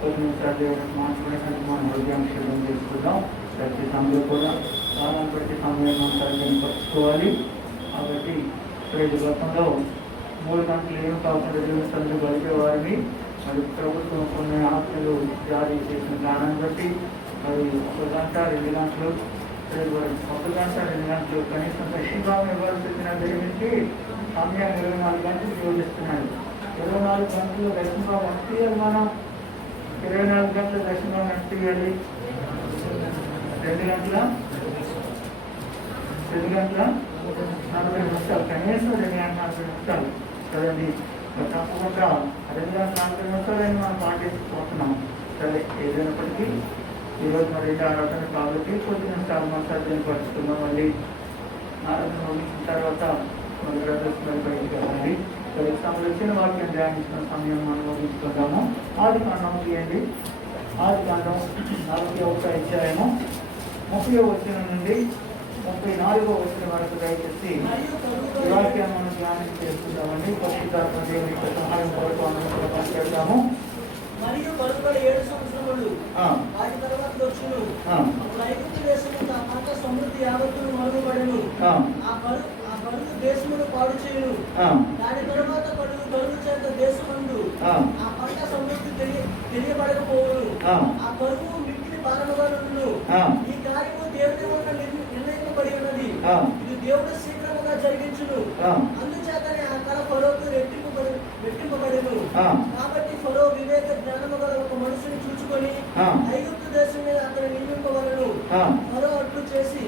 కొన్ని నిమిషాలు మాట్లాడడానికి మనం హృదయాంశం చేసుకుందాం. ప్రతి సమయంలో కూడా కాలం ప్రతి సమయం పరచుకోవాలి. కాబట్టి రేపు గతంలో 3 గంటలు ఏమి కాకుండా జీవితంలో గడిపే వారిని మరి ప్రభుత్వం కొన్ని ఆజ్ఞలు జారీ చేసిన కారణాన్ని బట్టి మరి 1 గంట 2 గంటలు 1 గంట 2 గంటలు కనీసం దక్షిణభాగం ఇవ్వాల్సిన జరిగించి సమయాన్ని 24 గంటలు వినియోగిస్తున్నాడు. 24 గంటలు దక్షిణభాగం ఎంత ఇవ్వాలి? మనం 24 గంటలు దక్షిణభాగం ఎంత ఇవ్వాలి? 2 గంటల 40 నిమిషాలు, కనీసం 2 గంటల 40 నిమిషాలు కదండి. తప్పకుండా 2 గంటల 40 నిమిషాలని మనం పాటించుకుంటున్నాం. సరే, ఏదైనప్పటికీ ఈరోజు మరి ఆరాధన కాబట్టి కొద్ది నిమిషాలు మనం సర్జన్ పరుచుకుందాం. మళ్ళీ ఆరాధన ముగిసిన తర్వాత మన బ్రదర్స్ మరి బయటికి వెళ్ళండి. వచ్చిన వాక్యం ధ్యానించిన సమయం మనం ముగించుకుందాము. ఆదికాండం తీయండి. ఆదికాండం 41వ అధ్యాయము 30వ వచనం నుండి 34వ వచనం వరకు దయచేసి ఈ వాక్యాన్ని మనం ధ్యానం చేసుకుందామండి. పరిశుద్ధాత్మ దేవుని యొక్క సహాయం కొరకు మనం మాట్లాడతాము. మరియు కలుపడి 7 సంవత్సరములు వాటి తర్వాత వచ్చును. ఐగుప్తు దేశమున ఆ పంట సమృద్ధి యావత్తును మరుగుపడెను. ఆ కరువు దేశమును పాడు చేయును. దాని తరువాత కరువు చేత దేశమందు ఆ పంట సమృద్ధి తెలియబడకపోవును. ఆ కరువు మిక్కిలి భారముగా నుండును. ఈ కార్యము దేవుని వలన నిర్ణయింపబడి ఉన్నది. ఇది దేవుడు శీఘ్రముగా జరిగించును. అందుచేతనే ఆ కళ ఫరోకు రెట్టింపబడెను. కాబట్టి ఫరో వివేక జ్ఞానము గల ఒక మనుషుని చూచుకొని ఐగుప్తు దేశం మీద అతను నియమింపవలను. ఫరో అట్లు చేసి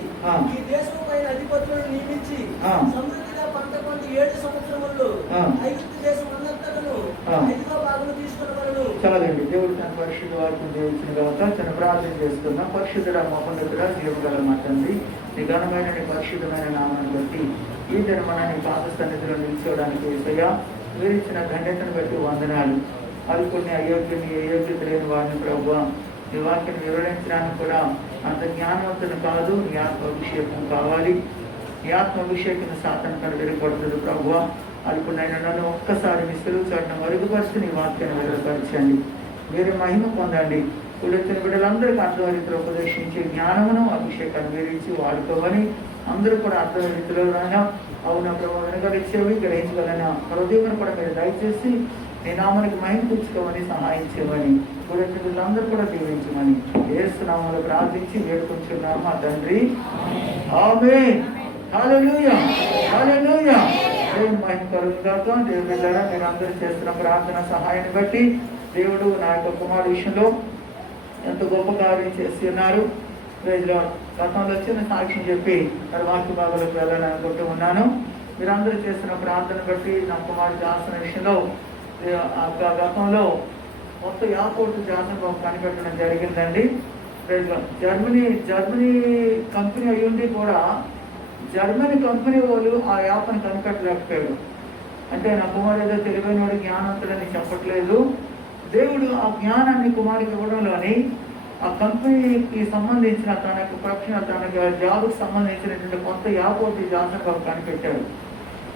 ఈ దేశం పైన అధిపతులను నియమించి సమృద్ధిగా పంట 7 సంవత్సరముల్లో ఐగుప్తు దేశం అంతటను 5వ భాగము తీసుకునవలను. చాలండి. దేవుడు తన పరిశుద్ధ వాక్యం దేవుచిన తర్వాత తన ప్రార్థన చేసుకున్నాం. పరిశుద్ధుడ మహోన్నతుడ జీవగల మా తండ్రి, నీ ఘనమైన నీ పరిశుద్ధమైన నామాన్ని బట్టి ఈ దినమన నీ పాద సన్నిధిలో నిలిచోవడానికి యేసయ్యా వీరిచ్చిన ధన్యతను బట్టి వందనాలు. అది కొన్ని అయోగ్యత లేని వారిని ప్రభువా నీ వాక్యం వివరించడానికి కూడా అంత జ్ఞానవంతుని కాదు, నీ ఆత్మాభిషేకం కావాలి. నీ ఆత్మాభిషేకం సాధన కనుగొనబడుతుంది ప్రభువా. అది కొన్ని నన్ను ఒక్కసారి మీ సెలవు చాటున మరుగుపరిచి నీ వాక్యాన్ని వెలువరించండి. మీరు మహిమ పొందండి. కూడొచ్చిన బిడ్డలందరికీ అర్థమైన రీతిలో ఉపదేశించే జ్ఞానమును అభిషేకాన్ని వీరించి వాడుకోవని అందరూ కూడా అర్థమైన రీతిలో రాగా అవునా ప్రభావ వినగలిచ్చేవి గ్రహించగలన హృదయం కూడా మీరు దయచేసి నీ నామానికి మహిమ తెచ్చుకోమని సహాయం చేయమని కూడొచ్చిన బిడ్డలందరూ కూడా దీవించమని యేసు నామములో ప్రార్థించి వేడుకొంచున్నాము మా తండ్రి. ఆమేన్. హల్లెలూయా, హల్లెలూయా. దేవుని మహిమ కలుగుగాక. దేవుని బిడ్డలారా, మీరు అందరూ చేస్తున్న ప్రార్థన సహాయాన్ని బట్టి దేవుడు నా యొక్క కుమారుడు విషయంలో ఎంతో గొప్ప కార్యం చేసి ఉన్నారు. గతంలో వచ్చిన సాక్ష్యం చెప్పి మరి వాక్య భాగాలకు వెళ్ళాలని అనుకుంటూ ఉన్నాను. మీరందరూ చేస్తున్న ప్రార్థన బట్టి నా కుమారుడు జాన్సన్ విషయంలో గతంలో మొత్తం 50 జాన్సన్ కనిపెట్టడం జరిగిందండి. జర్మనీ కంపెనీ అయ్యుండి కూడా జర్మనీ కంపెనీ వాళ్ళు ఆ యాప్ని కనిపెట్టలేకపోయాడు. అంటే నా కుమారుడు ఏదో తెలివైన వాడు జ్ఞానవంతుడని చెప్పట్లేదు. దేవుడు ఆ జ్ఞానాన్ని కుమారుడికి ఇవ్వడంలోని ఆ కంపెనీకి సంబంధించిన తన యొక్క ప్రొఫెషనల్ తన జాబ్కి సంబంధించినటువంటి కొంత యాప్ ఒకటి జాన్సన్ బాబు కనిపెట్టాడు.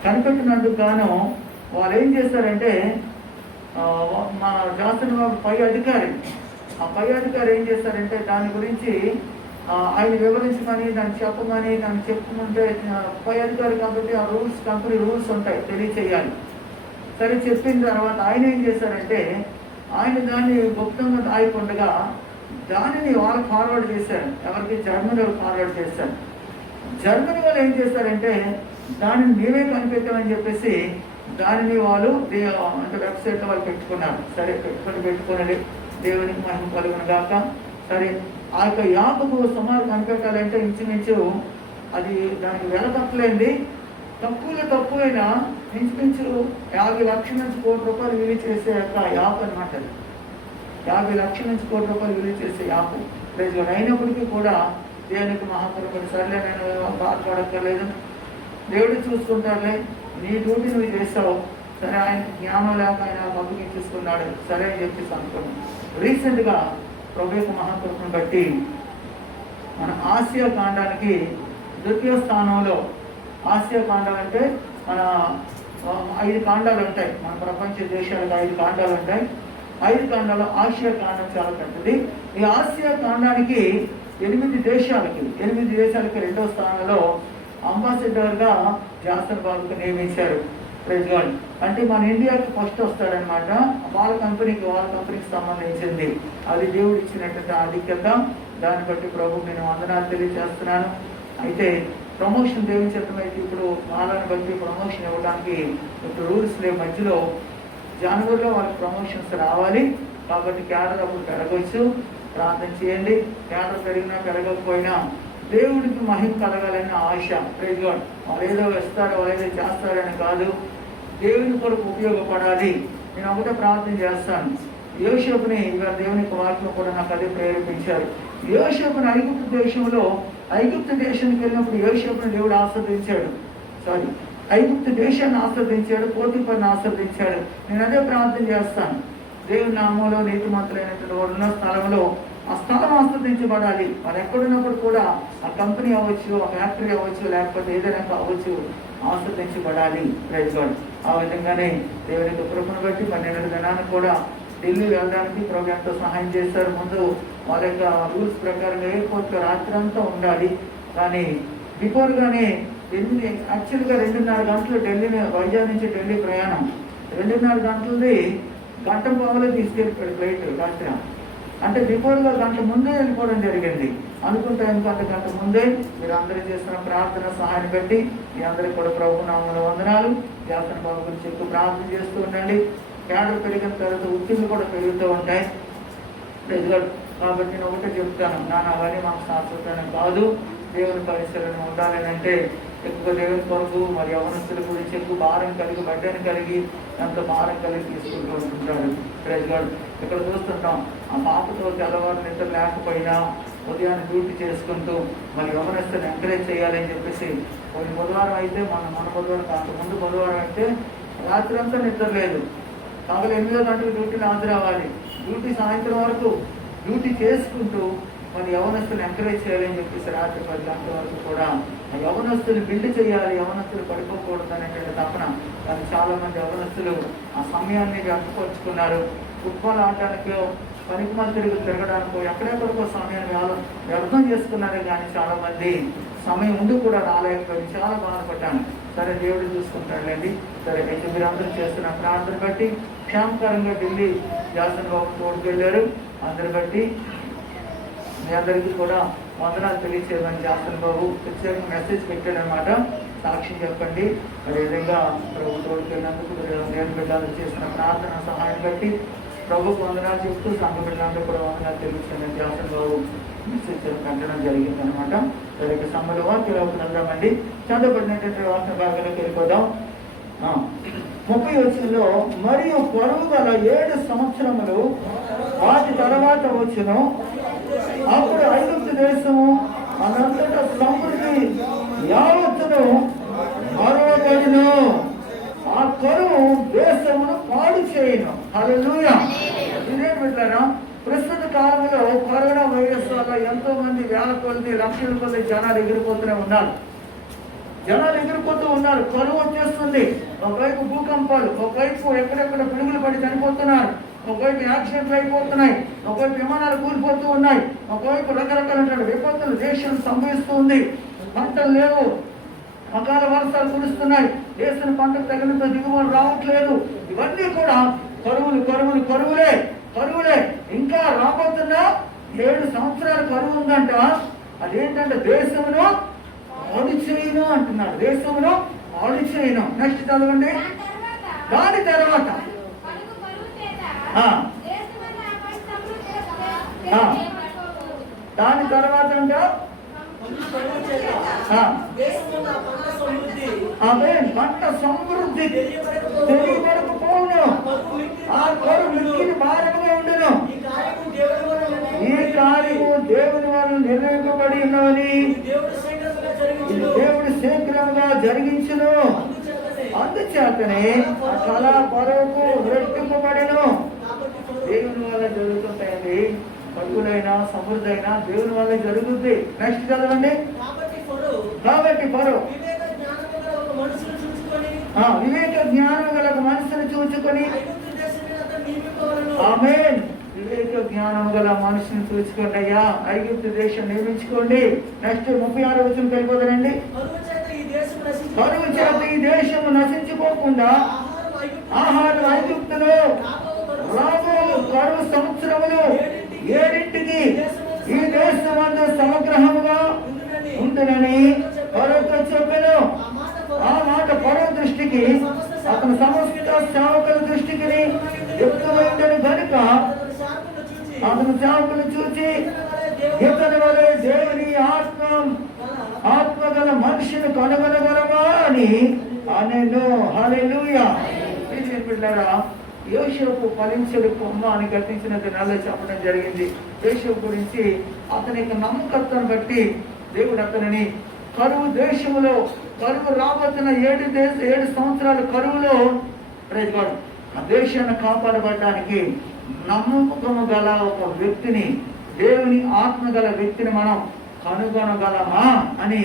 కనిపెట్టినందుకు గాను వాళ్ళు ఏం చేశారంటే మా జాన్సన్ బాబు పై అధికారి ఏం చేశారంటే దాని గురించి ఆయన వివరించమని దాన్ని చెప్పమని దాన్ని చెప్పుకుంటే పై అధికారి కాబట్టి ఆ కంపెనీ రూల్స్ ఉంటాయి, తెలియచేయాలి. సరే చెప్పిన తర్వాత ఆయన ఏం చేశారంటే ఆయన దాన్ని గుప్తంగా దాయకుండగా దానిని వాళ్ళు ఫార్వర్డ్ చేశారు. ఎవరికి? జర్మనీ వాళ్ళు ఫార్వర్డ్ చేశారు. జర్మనీ వాళ్ళు ఏం చేశారంటే దానిని మేమే కనిపెట్టామని చెప్పేసి దానిని వాళ్ళు అంటే వెబ్సైట్లో వాళ్ళు పెట్టుకున్నారు. సరే, పెట్టుకుని దేవునికి మహిమ కలుగును గాక. సరే, ఆ యొక్క యాప్కు సుమారు కనిపెట్టాలంటే ఇంచుమించు అది దానికి వెలకట్టలేండి. తక్కువైనా ఇంచుమించు 50 లక్షల నుంచి ₹1 విలువ చేసే యొక్క యాప్ అనమాట. 50 లక్షల నుంచి ₹1 విలువ చేసే యాప్. అయినప్పటికీ కూడా దేవునికి మహాపరపడి సర్లే నేను బాధపడక్కర్లేదు, దేవుడు చూసుకుంటారులే, నీ డ్యూటీ నువ్వు చేస్తావు. సరే, ఆయనకి జ్ఞానం లేక ఆయన పంపిణీ చూసుకున్నాడు. సరే అని చెప్పేసి అనుకున్నాను. రీసెంట్గా ప్రభు యొక్క మహాకృపను బట్టి మన ఆసియా ఖండానికి 2వ స్థానంలో, ఆసియా ఖండం అంటే మన 5 ఖండాలు ఉంటాయి. మన ప్రపంచ దేశాలకు 5 ఖండాలు ఉంటాయి. 5 ఖండాలు. ఆసియా ఖండం చాలా పెద్దది. ఈ ఆసియా ఖండానికి 8 దేశాలకి 2వ స్థానంలో అంబాసిడర్గా జాన్సన్ బాబుకు నియమించారు. Praise God. అంటే మన ఇండియాకి ఫస్ట్ వస్తారనమాట. వాళ్ళ కంపెనీకి సంబంధించింది. అది దేవుడు ఇచ్చినటువంటి ఆధిక్యత. దాన్ని బట్టి ప్రభు నేను వందనాలు తెలియజేస్తున్నాను. అయితే ప్రమోషన్ దేవుని చేతమైతే ఇప్పుడు కాలాన్ని బట్టి ప్రమోషన్ ఇవ్వడానికి ఇప్పుడు రూల్స్ లేవు. మధ్యలో జనవరిలో వాళ్ళకి ప్రమోషన్స్ రావాలి. కాబట్టి క్యాడర్ అప్పుడు పెరగవచ్చు. ప్రార్థన చేయండి. క్యాడర్ పెరిగినా పెరగకపోయినా దేవుడికి మహిమ కలగాలని ఆశ. Praise God. వాళ్ళు ఏదో వేస్తారో వాళ్ళు ఏదో చేస్తారని కాదు, దేవుని కొరకు ఉపయోగపడాలి. నేను ఒకటే ప్రార్థన చేస్తాను. యోసేపుని ఇవాళ దేవుని వాక్యం కూడా నాకు అదే ప్రేరేపించారు. యోసేపుని ఐగుప్తు దేశానికి వెళ్ళినప్పుడు యోసేపుని దేవుడు ఆస్వాదించాడు. ఐగుప్తు దేశాన్ని ఆస్వాదించాడు, పోతీఫరుని ఆస్వాదించాడు. నేను అదే ప్రార్థన చేస్తాను. దేవుని నామంలో నీతిమంతులైనటువంటి వారు ఉన్న స్థలంలో ఆ స్థలం ఆస్వాదించబడాలి. వారు ఎక్కడున్నప్పుడు కూడా ఆ కంపెనీ అవ్వచ్చు, ఆ ఫ్యాక్టరీ అవ్వచ్చు, లేకపోతే ఏదైనా కావచ్చు, ఆస్వాదించబడాలి. Praise God. ఆ విధంగానే దేవుని కృపను బట్టి 12 దినానికి కూడా ఢిల్లీ వెళ్ళడానికి ప్రోగ్రాంతో సహాయం చేశారు. ముందు వాళ్ళ యొక్క రూల్స్ ప్రకారం ఎయిర్పోర్ట్లో రాత్రి అంతా ఉండాలి. కానీ బిఫోర్గానే యాక్చువల్గా 2.5 గంటలు వైజాగ్ నుంచి ఢిల్లీ ప్రయాణం. 2.5 గంటలది గంట పావులో తీసుకెళ్ళిపోయాడు ఫ్లైట్ రాత్రి. అంటే బిఫోర్గా గంట ముందే వెళ్ళిపోవడం జరిగింది. అనుకుంటే ఇంకొంత గంట ముందే మీరు అందరూ చేస్తున్న ప్రార్థన సహాయాన్ని బట్టి మీ అందరికీ కూడా ప్రభు నామములో వందనాలు. జాతర బాబు గురించి ఎక్కువ ప్రార్థన చేస్తూ ఉండండి. క్యాడర్ పెరిగిన తర్వాత ఉద్యోగులు కూడా పెరుగుతూ ఉంటాయి. కాబట్టి నేను ఒకటే చెప్తాను, అవన్నీ మాకు శాశ్వతం కాదు. దేవుని పరిసరాలను ఉండాలని అంటే ఎక్కువ దేవుని కొరకు మరి యవనస్తుల గురించి ఎక్కువ భారం కలిగి బడ్డని కలిగి ఎంత భారం కలిగి తీసుకుంటూ ఉంటుంటాడు. Praise God. ఇక్కడ చూస్తుంటాం, ఆ పాపతో తెల్లవారు నిద్ర లేకపోయినా ఉదయాన్ని డ్యూటీ చేసుకుంటూ మరి యవనస్తులను ఎంకరేజ్ చేయాలని చెప్పేసి కొన్ని బుధవారం అయితే మన బుధవారం కాదు, ముందు బుధవారం అయితే రాత్రి అంతా నిద్ర లేదు. పగలు 8 గంటలకు డ్యూటీని హాజరవ్వాలి. డ్యూటీ సాయంత్రం వరకు డ్యూటీ చేసుకుంటూ మరి యవనస్తులు ఎంకరేజ్ చేయాలని చెప్పేసి రాత్రి 10 గంటల వరకు కూడా యవనస్తులు బిల్డ్ చేయాలి, యవనస్తులు పడిపోకూడదు అనేటువంటి తపన. కానీ చాలా మంది యవనస్తులు ఆ సమయాన్ని వ్యర్థపరుచుకున్నారు. ఫుట్బాల్ ఆడటానికో పనికిమాలి తిరగడానికో ఎక్కడెక్కడికో సమయాన్ని వ్యర్థం చేసుకున్నారు. కానీ చాలా మంది సమయం ముందు కూడా రాలేకపోయింది. చాలా బాధపడ్డాను. సరే దేవుడు చూసుకుంటాడులేండి. సరే అయితే మీరు అందరూ చేస్తున్న ప్రార్థన బట్టి క్షేమకరంగా ఢిల్లీ జాన్సన్ బాబు తోడుకెళ్ళారు. అందరి బట్టి మీ అందరికీ కూడా వందనాలు తెలియచేయమని జాన్సన్ బాబు ప్రత్యేకంగా మెసేజ్ పెట్టాడనమాట. సాక్షి చెప్పండి. అదేవిధంగా ప్రభు తోడుకెళ్ళినందుకు నేను బిడ్డలు చేసిన ప్రార్థన సహాయం బట్టి ప్రభుకు వందనాలు చెప్తూ సంఘ బిడ్డలందరూ కూడా వందనాలు తెలియచేయమని జాన్సన్ బాబు మెసేజ్ పెట్టడం జరిగిందనమాట. సరే సమ్మల వాక్యలోకి వెళ్దామండి. చదవబడినటువంటి వాక్య భాగంలోకి వెళ్ళిపోదాం. 30 వచనంలో మరియు పొడవు గల 7 సంవత్సరములు వాటి తర్వాత వచ్చును. అప్పుడు ఐగుప్తు దేశము అనంతట సమృద్ధి యావత్తును మరవబడును. ఆ కరువు దేశమును పాడు చేయను. హల్లెలూయా. ఇదే బిడ్డలారా, ప్రస్తుత కాలంలో కరోనా వైరస్ వల్ల ఎంతో మంది వేల కొద్ది లక్షల కొద్ది జనాలు ఎగిరిపోతూనే ఉన్నారు. కరువు వచ్చేస్తుంది. ఒకవైపు భూకంపాలు, ఒకవైపు ఎక్కడెక్కడ పిడుగులు పడి చనిపోతున్నారు, ఒకవైపు యాక్సిడెంట్లు అయిపోతున్నాయి, ఒకవైపు విమానాలు కూలిపోతూ ఉన్నాయి, ఒకవైపు రకరకాల విపత్తులు దేశం సంభవిస్తూ ఉంది. పంటలు లేవు, అకాల వర్షాలు కురుస్తున్నాయి, దేశం పంటకు తగినంత దిగుబడి రావట్లేదు. ఇవన్నీ కూడా కరువులే. ఇంకా రాబోతున్న 7 సంవత్సరాల కరువు ఉందంట. అదేంటంటే దేశమును పాడు చేయను అంటున్నాడు. దేశమును పాడు చేయను. నెక్స్ట్ చదవండి. దాని తర్వాత అంట అదే పంట సమృద్ధి తెలియబడకపోను. ఆ కరువు మిక్కిలి భారంగా ఉండను. ఈ కార్యము దేవుని వలన నిర్ణయింపబడి ఉన్నవని దేవుడు శీఘ్రంగా జరిగించును. అందుచేతనే కళ పొరవుకు రెట్టింపబడెను. దేవుని వల్ల జరుగుతుంటాయండి. పరుగులైనా సమృద్ధి అయినా దేవుని వల్ల జరుగుద్ది. నెక్స్ట్ చదవండి. కాబట్టి ఫరో వివేక జ్ఞానం గల ఒక మనసును చూచుకొని ఆమేన్. వివేక జ్ఞానం గల మనుషుని చూసుకోండి అయ్యా. ఐగుప్తు దేశం నియమించుకోండి. నెక్స్ట్ 36వ వచనం వెళ్ళిపోతానండి. కరువు చేత ఈ దేశం నశించుకోకుండా ఆహారం ఐగుప్తులో రాబో కరువు సంవత్సరములు 7ంటికి ఈ దేశమందు సమగ్రహముగా ఉంటుందని ఫరోతో చెప్పెను. ఆ మాట ఫరో దృష్టికి అతని సమస్త సేవకుల దృష్టికి ఎక్కువైందని కనుక అతను సేవకులు చూచి ఇతని వలె దేవుని ఆత్మగల మనిషిని కనుగొనగలమా అని అనెను. హల్లెలూయా. పిల్లారా, యోసేపు ఫలించడు కొమ్మ అని గర్తించిన దినాల్లో చెప్పడం జరిగింది. యోసేపు గురించి అతని యొక్క నమ్మకత్వాన్ని బట్టి దేవుడు అతనిని కరువు దేశంలో కరువు రాబోతున్న 7 సంవత్సరాల కరువులో ప్రజలు ఆ దేశాన్ని కాపాడబడడానికి నమ్మకము గల ఒక వ్యక్తిని, దేవుని ఆత్మ గల వ్యక్తిని మనం కనుగొనగలమా అని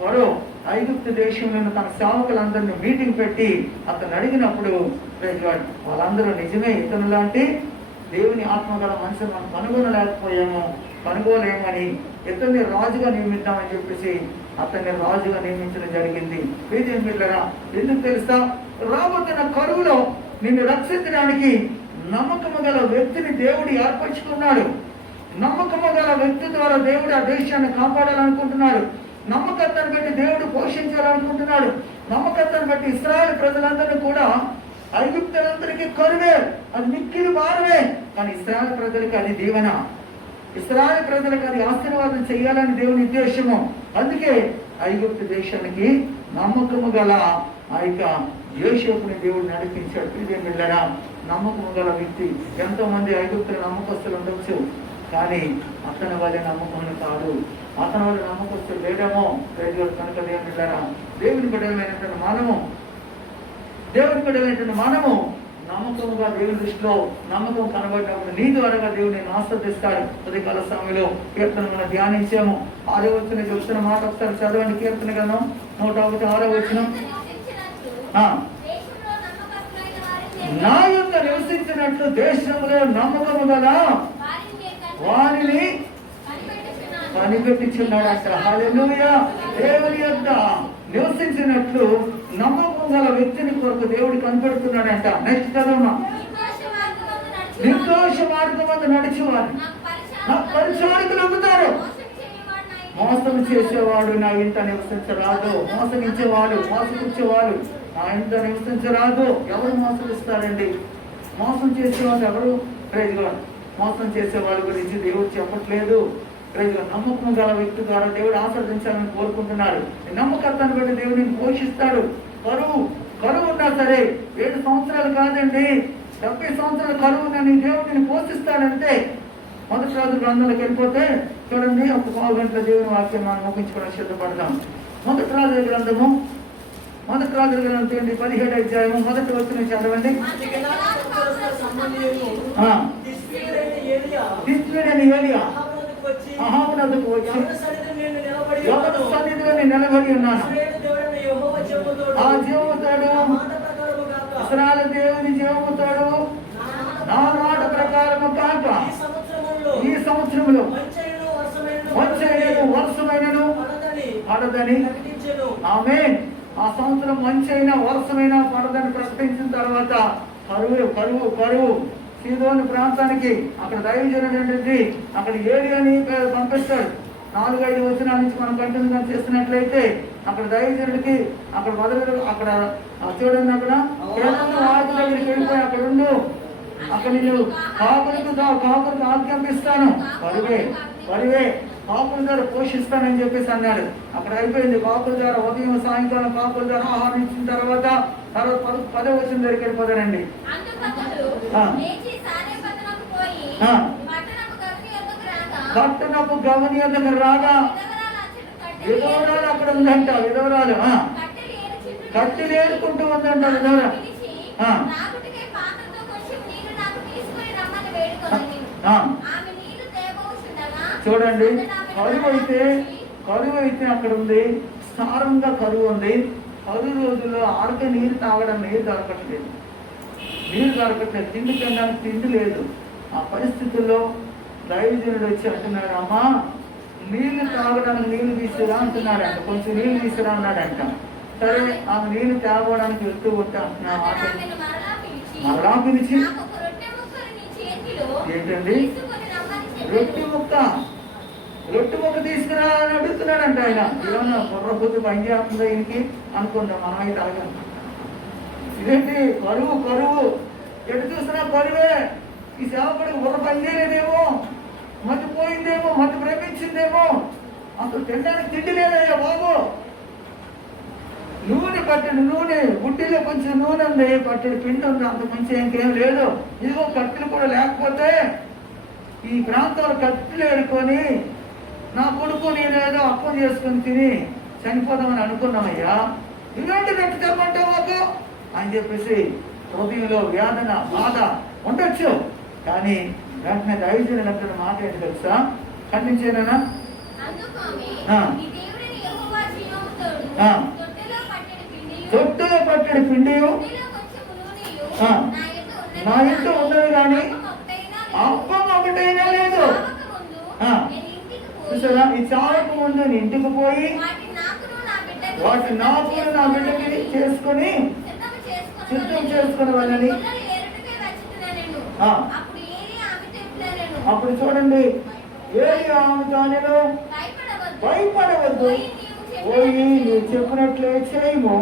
వారు ఐగుప్తు దేశంలో తన సేవకులందరినీ మీటింగ్ పెట్టి అతను అడిగినప్పుడు వాళ్ళందరూ నిజమే ఇతను లాంటి దేవుని ఆత్మ గల మనిషిని మనం కనుగోలేమని ఇతన్ని రాజుగా నియమిద్దామని చెప్పేసి అతన్ని రాజుగా నియమించడం జరిగింది. వీధులరా, ఎందుకు తెలుసా? రాబోతున్న కరువులో నిన్ను రక్షించడానికి నమ్మకము గల వ్యక్తిని దేవుడు ఏర్పరచుకున్నాడు. నమ్మకము గల వ్యక్తి ద్వారా దేవుడు ఆ దేశాన్ని కాపాడాలనుకుంటున్నాడు. నమ్మకత్వాన్ని బట్టి దేవుడు పోషించాలనుకుంటున్నాడు. నమ్మకత్వాన్ని బట్టి ఇశ్రాయేలు ప్రజలందరినీ కూడా ఐగుప్తులందరికీ కరువే, అది మిక్కిలి భారమే, కానీ ఇశ్రాయేలు ప్రజలకి అది దీవెన. ఇశ్రాయేలు ప్రజలకు అది ఆశీర్వాదం చేయాలని దేవుని ఉద్దేశము. అందుకే ఐగుప్తు దేశానికి నమ్మకము గల ఆ యొక్క యోసేపుని దేవుడు నడిపించాడు. ప్రియమిత్రులారా, నమ్మకము గల వ్యక్తి. ఎంతో మంది ఐగుప్తుల నమ్మకస్తులు ఉండవచ్చు, కానీ అతని వల్ల నమ్మకం కాదు. అతని వల్ల నమ్మకస్తులు లేడేమో. కనుక దేవుని బిడ్డలైనటువంటి మనము నమ్మకముగా దేవుని దృష్టిలో నమ్మకం కనబడినప్పుడు నీ ద్వారాగా దేవుడిని ఆస్వాదిస్తాడు. ఉదయకాల సమయంలో కీర్తన మనం ధ్యానించాము. 6వ వచనం చెప్తున్న మాట ఒకసారి చదవండి. కీర్తన గ్రంథం 106వ వచనం. నా యొక్క నివసించినట్లు దేశంలో నమ్మకము గల వారిని కనిపెట్టించున్నాడు. అసలు హల్లెలూయా. దేవుని యొక్క నివసించినట్లు నమ్మకం గల వ్యక్తిని కొరకు దేవుడు కనిపెడుతున్నాడంట. నెక్స్ట్ చదవమా. నిర్దోష మార్గం నడిచేవారు నా పరిచారకులు అమ్ముతారు. మోసం చేసేవాడు నా ఇంట నివసించరాదు. మోసగించేవాడు, మోసపుచ్చేవాడు నా ఇంట నివసించరాదు. ఎవరు మోసగిస్తారండి? మోసం చేసేవాళ్ళు ఎవరు? ప్రైజ్గా మోసం చేసేవాళ్ళ గురించి దేవుడు చెప్పట్లేదు. ప్రైజ్గా నమ్మకం గల వ్యక్తి ద్వారా దేవుడు ఆస్వాదించాలని కోరుకుంటున్నాడు. నమ్మకత్వాన్ని బట్టి దేవుడిని పోషిస్తాడు. కరువు ఉన్నా సరే 7 సంవత్సరాలు కాదండి, 70 సంవత్సరాల కరువు నీ దేవుడిని పోషిస్తాడంటే. మొదటి రాజుల గ్రంథంలోకి వెళ్ళిపోతే చూడండి, ఒక 1 గంటల దేవుని వాక్యం మనం ముగించుకోవడం సిద్ధపడతాం. మొదటి రాజుల గ్రంథం 17వ అధ్యాయము 1వ వచనం చదవండి. తిష్బీయుడైన ఏలీయా అహాబునొద్దకు వచ్చి యెహోవా సన్నిధిలో నేను నిలబడి ఉన్నాను. ఆ జీవముతోడు ఇశ్రాయేలు దేవుని జీవముతోడు నా మాట ప్రకారము కాక ఈ సంవత్సరంలో మంచైనను వర్షమైనను పడదని. ఆమేన్. ఆ సంవత్సరం మంచైనా వర్షమైనా పడదని ప్రకటించిన తర్వాత కరువు సీదోను ప్రాంతానికి అక్కడ దైవజనుడు అక్కడ ఏలియాని పంపిస్తాడు. 4-5 వచనాల నుంచి మనం కంటిన్యూగా చేస్తున్నట్లయితే అక్కడ దైవజనుడికి అక్కడ మొదలు అక్కడ చూడండి, అక్కడ ఆకు దగ్గరికి వెళ్ళిపోయి అక్కడ ఉండు, అక్కడ నేను కాకులకు ఆజ్ఞాపిస్తాను, వరివే కాకుల ద్వారా పోషిస్తానని చెప్పేసి అన్నాడు. అక్కడ అయిపోయింది. కాకుల ద్వారా ఉదయం సాయంకాలం కాకుల ద్వారా ఆహారం ఇచ్చిన తర్వాత 10వ వచనం దగ్గరికి వెళ్ళిపోతారండి. పట్టణపు గవని దగ్గర రాగా విధవరాలు అక్కడ ఉందంట. విధవరాలు కట్టెలు ఏరుకుంటూ ఉందంట. విధవరాలు చూడండి, కరువు అయితే అక్కడ ఉంది, సారంగా కరువు ఉంది. 10 రోజుల్లో ఆడక నీరు తాగడం నీరు దొరకట్లేదు. నీళ్ళు దొరకట్లేదు, తిండి తినడానికి తిండి లేదు. ఆ పరిస్థితుల్లో దైవజనుడు వచ్చి అంటున్నాడు, అమ్మా నీళ్లు తాగడానికి నీళ్లు తీసుకురా అంటున్నాడంట, కొంచెం నీళ్లు తీసుకురా అన్నాడంట. సరే ఆమె నీళ్లు తాగడానికి వెళ్తూ ఉంటే అంటున్నా మరలా పిలిచి ఏంటండి రొట్టె ముక్క తీసుకురా అని అడుగుతున్నాడంట ఆయన. ఏమన్నా బుర్రబుద్ధి పని చేస్తుందా ఈయనకి అనుకుందాం మనం అయితే అడగం. ఇదేంటి కరువు ఎటు చూసినా కరువే. ఈ సేవకుడికి బుర్ర పని చేయలేదేమో, మతి పోయిందేమో, మతి ప్రేమించిందేమో, అసలు తినడానికి తిండి లేదయ్యా బాబు. నూనె పట్టెడు నూనె, గుడ్డిలో కొంచెం నూనె ఉంది, పట్టెడు పిండి ఉంది, అంత మంచి ఇంకేం లేదు. ఇదిగో కట్టెలు కూడా లేకపోతే ఈ ప్రాంతంలో కట్టెలు ఏడుకొని నా కొడుకు నేనేదో అప్పం చేసుకొని తిని చనిపోదామని అనుకున్నామయ్యా, ఇలాంటి రెట్టు తెమ్మంటావు మాకు అని చెప్పేసి హృదయంలో వేదన బాధ ఉండొచ్చు. కానీ వెంటనే దైవజనుడు అంటున్న మాట ఏంటి తెలుసా? ఖండించేనా? తొట్టులో పట్టెడు పిండి నా ఇంట్లో ఉన్నది కానీ అప్పం ఒకటైనా లేదు. చూసారా, ఈ చావకు ముందు నీ ఇంటికి పోయి వాటి నాకు నా బిడ్డకి చేసుకుని సిద్ధం చేసుకునే వాళ్ళని. అప్పుడు చూడండి, ఏది ఆమెతో నేను భయపడవద్దు, పోయి నువ్వు చెప్పినట్లే చేయము.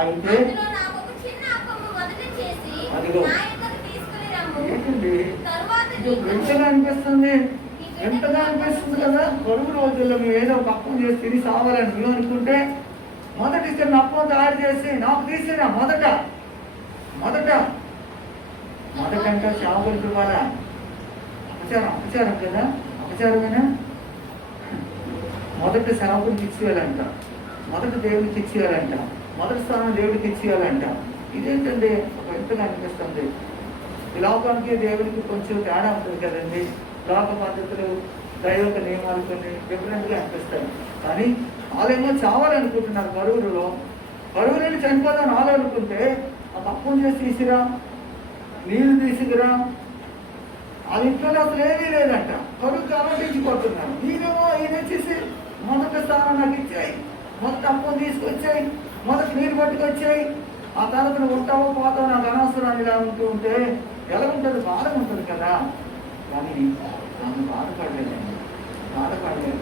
అయితే అదిగో ఏంటండి ఎంతగా అనిపిస్తుంది, ఎంతగా అనిపిస్తుంది కదా. కరువు రోజుల్లో మేము ఏదో ఒక అప్పం చేసి తిని సావాలని మేము అనుకుంటే మొదటి చిన్న అప్పం తయారు చేసి నాకు తీసినా మొదటంటే చేపలకి ఇవ్వాలా? అపచారం కదా, అపచారమేనా? మొదట సేవకుడికి ఇచ్చేయాలంట, మొదట దేవుడికి ఇచ్చేయాలంట, మొదటి స్థానం దేవుడికి ఇచ్చేయాలంట. ఇదేంటండి ఒక ఎంతగా అనిపిస్తుంది. ఈ లోకానికి దేవుడికి కొంచెం తేడా ఉంటుంది కదండి. లోక పద్ధతులు దైవిక నియమాలు కొన్ని డిఫరెంట్గా అనిపిస్తాయి. కానీ వాళ్ళేమో చావాలనుకుంటున్నారు కరువు నుండి చనిపోదామని వాళ్ళు అనుకుంటే ఆ తప్పం చేసి తీసిరా, నీళ్ళు తీసుకురా, అది ఇంట్లో అసలు ఏమీ లేదంట. కరువు కలవటించిపోతున్నారు. ఈయనేమో ఈయన వచ్చేసి మొదటి స్థానం నాకు ఇచ్చాయి, మొదటి అప్పం తీసుకొచ్చాయి, మొదటి నీరు పట్టుకొచ్చాయి, ఆ తర్వాత నువ్వు ఉంటావో పోతావు నాకు అనవసరాన్ని ఇలా ఉంటూ ఉంటే ఎలా ఉంటుంది? బాధ ఉంటుంది కదా. కానీ ఆమె బాధపడలేదండి, బాధపడలేదు.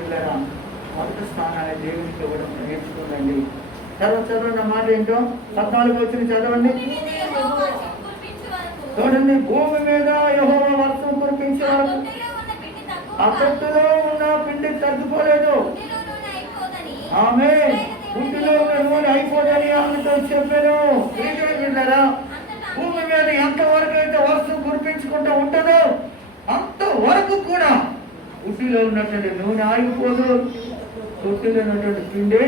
పిల్లరా, మొదటి స్థానాన్ని దేవునికి ఇవ్వడం నేర్చుకోండి. తర్వాత చదవండి, మాట ఏంటో 14 వచ్చిన చదవండి. చూడండి, భూమి మీద యెహోవా వర్షం కురిపించేవారు, ఆ తొట్టులో ఉన్న పిండి తగ్గిపోలేదు. ఆమె గుడ్డులో ఉన్న నూనె అయిపోదని ఆమెతో చెప్పాను. పిల్లరా, భూమి మీద ఎంతవరకు అయితే వర్షం కురిపించుకుంటూ ఉంటుందో అంతవరకు కూడా గుడ్డిలో ఉన్నటువంటి నూనె ఆగిపోదు, తొట్టిలో ఉన్నటువంటి పిండి.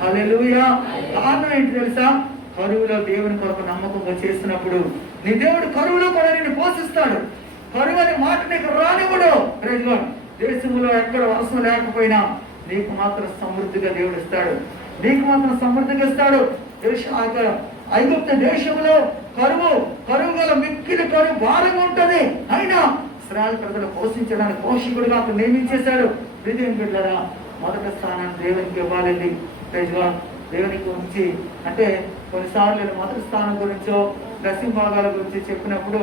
హల్లెలూయా. కారణం ఏంటి తెలుసా? కరువులో దేవుని కొరకు నమ్మకంగా చేస్తున్నప్పుడు నీ దేవుడు కరువులో కూడా నిన్ను పోషిస్తాడు. కరువు అనే మాట నీకు రానివ్వడు. దేశంలో ఎక్కడ వర్షం లేకపోయినా నీకు మాత్రం సమృద్ధిగా దేవుడు ఇస్తాడు, నీకు మాత్రం సమృద్ధిగా ఇస్తాడు. ఐగుప్తు దేశంలో కరువు గల మిక్కిలి కరువు భారంగా ఉంటుంది. అయినా ఇశ్రాయేలు ప్రజలు పోషించడానికి పోషకుడుగా అతను నియమించేశాడు. దేవుని బిడ్డలారా, మొదటి స్థానాన్ని దేవునికి ఇవ్వాలండి. దేవునికి ఉంచి అంటే కొన్నిసార్లు మొదటి స్థానం గురించో దశమ భాగాల గురించి చెప్పినప్పుడు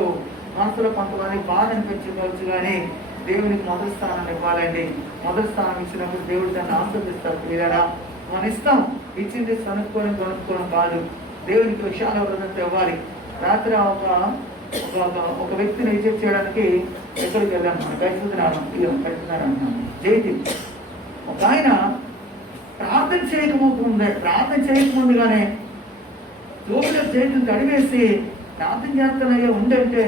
మనసులో కొంతమంది బాధ అనిపించవచ్చు. కానీ దేవునికి మొదటి స్థానాన్ని ఇవ్వాలండి. మొదటి స్థానం ఇచ్చినప్పుడు దేవుడు దాన్ని ఆస్వాదిస్తాడు. పిల్లరా, మన ఇష్టం ఇచ్చింది కొనుక్కోవడం కాదు, దేవునికి విషయాలు ఎవరినంత ఇవ్వాలి. రాత్రి ఒక వ్యక్తిని రిజెక్ట్ చేయడానికి ఎక్కడికి వెళ్ళాను, మన కైతున్నాను జైతి. ఒక ఆయన ప్రార్థన చేయకముందుగానే జోబులో చేతులు తడివేసి ప్రార్థన చేస్తానయ్యా ఉండంటే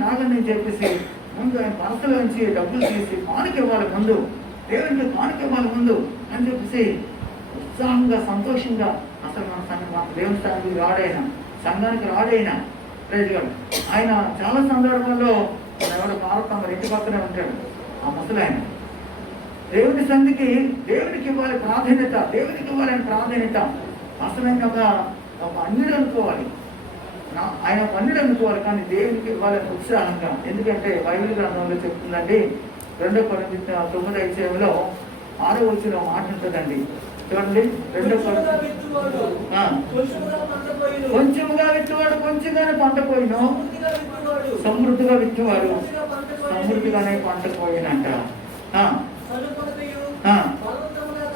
నాగని చెప్పేసి ముందు ఆయన మనసులోంచి డబ్బులు తీసి కానుక ఇవ్వాలి ముందు, దేవునికి కానుక ఇవ్వాలి ముందు అని చెప్పేసి ఉత్సాహంగా సంతోషంగా అసలు మన దేవుని స్థానానికి రాడైనా, సంఘానికి రాడైనా ప్రేజగాడు. ఆయన చాలా సందర్భాల్లో ఎవరు పార్వతమ్మ ఇంటి పక్కనే ఉంటాడు. ఆ ముసలు ఆయన దేవుని సంధికి దేవునికి ఇవ్వాలి ప్రాధాన్యత, దేవునికి ఇవ్వాలని ప్రాధాన్యత. అసలు ఆయన ఒక అన్యుడు అనుకోవాలి, ఆయన ఒక అన్యుడు అనుకోవాలి. కానీ దేవునికి ఇవ్వాలని ఉత్సాహంగా, ఎందుకంటే బైబిల్ గ్రంథంలో చెప్తుందండి 2 కొరింథీ 9:5 6 మాట ఉంటుందండి. చూడండి, 2 కొంచెముగా విత్తువాడు కొంచెంగానే పంట పోయిను, సమృద్ధిగా విత్తువాడు సమృద్ధిగానే పంట పోయినంట.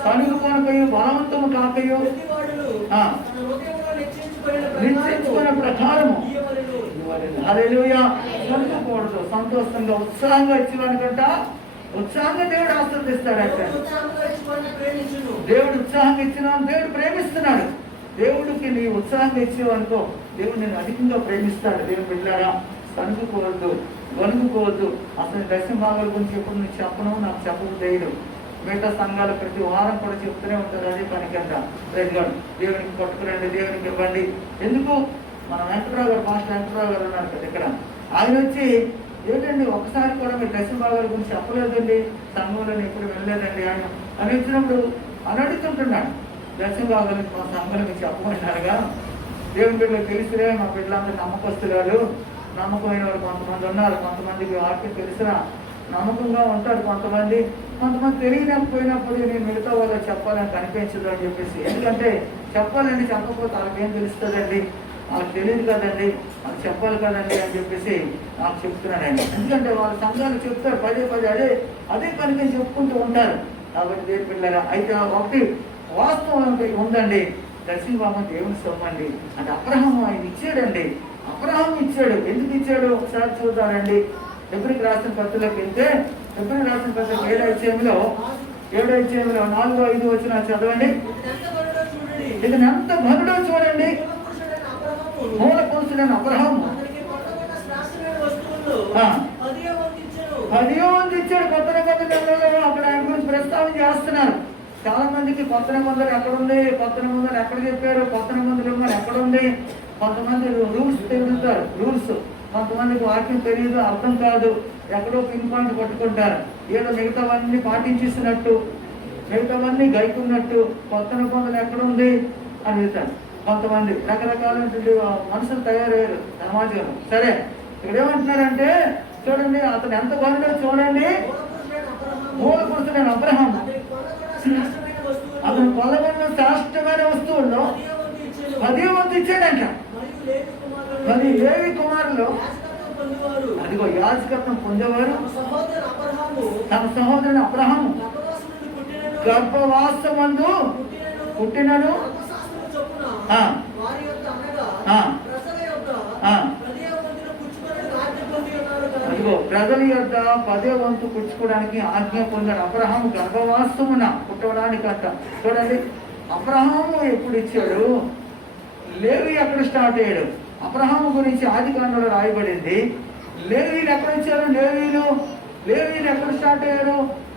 సనుగుకొనకయు బలవంతము కాకయు నిశ్చయించుకున్న ప్రకారము హల్లెలూయా. సనుగకూడదు, సంతోషంగా ఉత్సాహంగా ఇచ్చేవాడికంట ఉత్సాహంగా దేవుడు ఆశీర్వదిస్తాడంటే. దేవుడు ఉత్సాహంగా ఇచ్చిన దేవుడు ప్రేమిస్తున్నాడు. దేవుడికి నీ ఉత్సాహంగా ఇచ్చేవనుకో దేవుడు నేను అధికంగా ప్రేమిస్తాడు. దేవుడు బిడ్డలారా, సనుగుకోవద్దు, వణుకుకోవద్దు. అసలు దర్శన భాగాల గురించి ఎప్పుడు నువ్వు చెప్పను, నాకు చెప్పదు దేవుడు. మిగతా సంఘాలు ప్రతి వారం కూడా చెప్తూనే ఉంటారు అదే పనికంట. దేవునికి పట్టుకురండి, దేవునికి ఇవ్వండి. ఎందుకు? మన వెంకటరావు గారు, మాస్టర్ వెంకటరావు గారు ఉన్నారు కదా ఇక్కడ, ఆయన వచ్చి ఏంటండి ఒకసారి కూడా మీరు దర్శన భాగాల గురించి చెప్పలేదండి, సంఘంలో ఎప్పుడు వెళ్ళలేదండి ఆయన అని వచ్చినప్పుడు అని అడుగుతుంటున్నాడు. దర్శన భాగాలు మా సంఘంలో మీకు చెప్పమన్నారుగా. దేవుని బిడ్డలు తెలిసిరే, మా బిడ్డలందరూ నమ్మకస్తురాలు, నమ్మకమైన వారు కొంతమంది ఉన్నారు. కొంతమందికి వాటికి తెలిసిన నమ్మకంగా ఉంటారు, కొంతమంది తెలియకపోయినప్పుడు నేను మిగతా వాళ్ళకి చెప్పాలని కనిపించదు అని చెప్పేసి. ఎందుకంటే చెప్పాలండి, చెప్పకపోతే వాళ్ళకేం తెలుస్తుందండి, వాళ్ళకి తెలియదు కదండి, వాళ్ళకి చెప్పాలి కదండి అని చెప్పేసి నాకు చెప్తున్నానండి. ఎందుకంటే వాళ్ళ సంఘాలు చెప్తారు పదే అదే పనికి చెప్పుకుంటూ ఉంటారు. కాబట్టి దేవుని పిల్లరా, అయితే ఒకటి వాస్తవం ఉందండి, దర్శన భాగం దేవుని సొమ్మండి. అంటే అబ్రహాము ఆయన ఇచ్చాడండి. అబ్రహాము ఇచ్చాడు. ఎందుకు ఇచ్చాడు ఒకసారి చూద్దానండి. ఎబ్రికి రాసిన పత్రికలోకి వెళ్తే, ఎబ్రికి రాసిన పత్రిక 7వ అధ్యాయంలో 4-5 చదవండి. ఇది ఎంత భనుడో చూడండి. మూల పురుషుడైన అబ్రహాము 10వ వంతు ఇచ్చాడు. కొత్త నిబంధనలలో అక్కడ ఆయన గురించి ప్రస్తావన చేస్తున్నారు. చాలా మందికి కొత్త నిబంధనలు ఎక్కడుంది, కొత్త నిబంధనలు ఎక్కడ చెప్పారు, కొత్త నిబంధనలు ఎక్కడుంది. కొంతమంది రూల్స్ తిరుగుతారు, రూల్స్. కొంతమందికి వాక్యం తెలియదు, అర్థం కాదు, ఎక్కడో పిన్ పాయింట్ పట్టుకుంటారు. ఏదో మిగతావన్నీ పాటించేసినట్టు, మిగతావన్నీ గైకున్నట్టు కొత్త నిబంధనలు ఎక్కడుంది అని వెళ్తారు. కొంతమంది రకరకాలైనటువంటి మనుషులు తయారయ్యారు సమాజంలో. సరే, ఇక్కడ ఏమంటున్నారంటే చూడండి, అతను ఎంత గొడవ చూడండి. మూల పురుషుడైన అబ్రహాం అతను కొలగొన్న శ్రేష్టమైన వస్తువుల్లో 10వ వంతు ఇచ్చాడంట. మరి లేవి కుమారులు అదిగో యాజకత్వం పొందేవారు తమ సహోదరుని అబ్రహాము గర్భవాసమందు పుట్టినను అదిగో ప్రజల యొద్ద 10వ వంతు పుచ్చుకోవడానికి ఆజ్ఞ పొందాడు. అబ్రహాము గర్భవాసమున పుట్టడానికి అంట. చూడండి, అబ్రహాము ఎప్పుడు ఇచ్చాడు, లేవి ఎక్కడ స్టార్ట్ అయ్యాడు. అబ్రహాము గురించి ఆదికాండంలో రాయబడింది. లేవీలు ఎక్కడ వచ్చారు, లేవీలు ఎక్కడ స్టార్ట్ అయ్యారు,